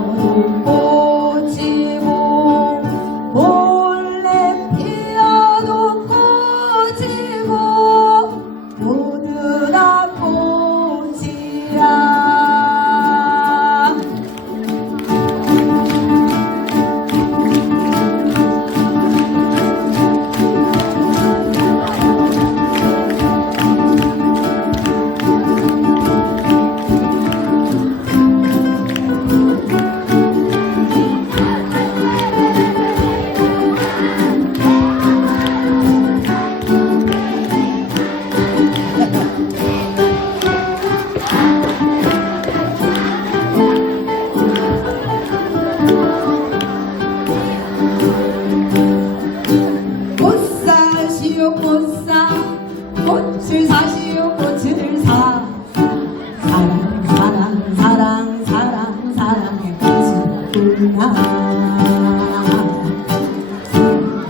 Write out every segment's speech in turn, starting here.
Oh, 사시오 꽃사 꽃을 사시오 꽃을 사. 사랑 사랑 사랑 사랑 사랑의 꽃을 피나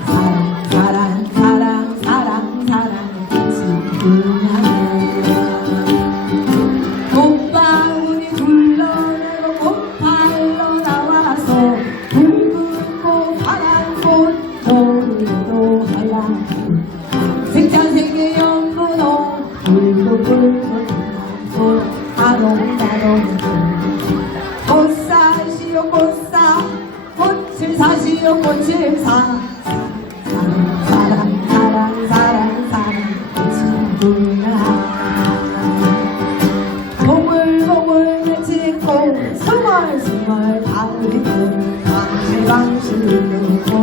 사랑 사랑 사랑 사랑 사랑의 꽃을 피나 꽃바구니 둘러내고 꽃팔러 나와서 붉은 꽃 파란 꽃도 우리도 가라. 생산생계 연구도 불고 불고 불고 아롱다롱 꽃사시오 꽃사 꽃을 사시오 꽃을 사. 사랑 사랑 사랑 사랑 사랑 보물보물 맺히고 스멀스멀 다을 했고 방실방실 꽃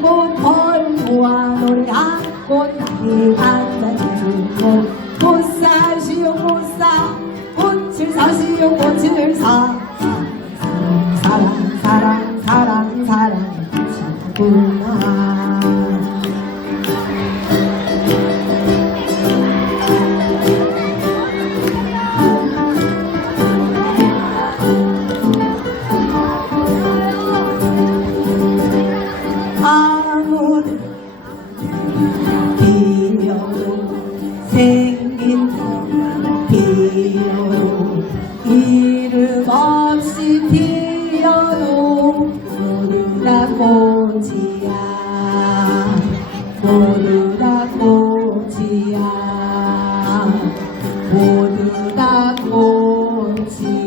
꽃벌 모아 노래한 꽃 나이 앉아주고 꽃 사시오 꽃사. 꽃을 사시오 꽃을 사. 사랑 사랑 사랑 사랑 꽃이구나 고지야 모두 다 고지야. 모두 다 고지야.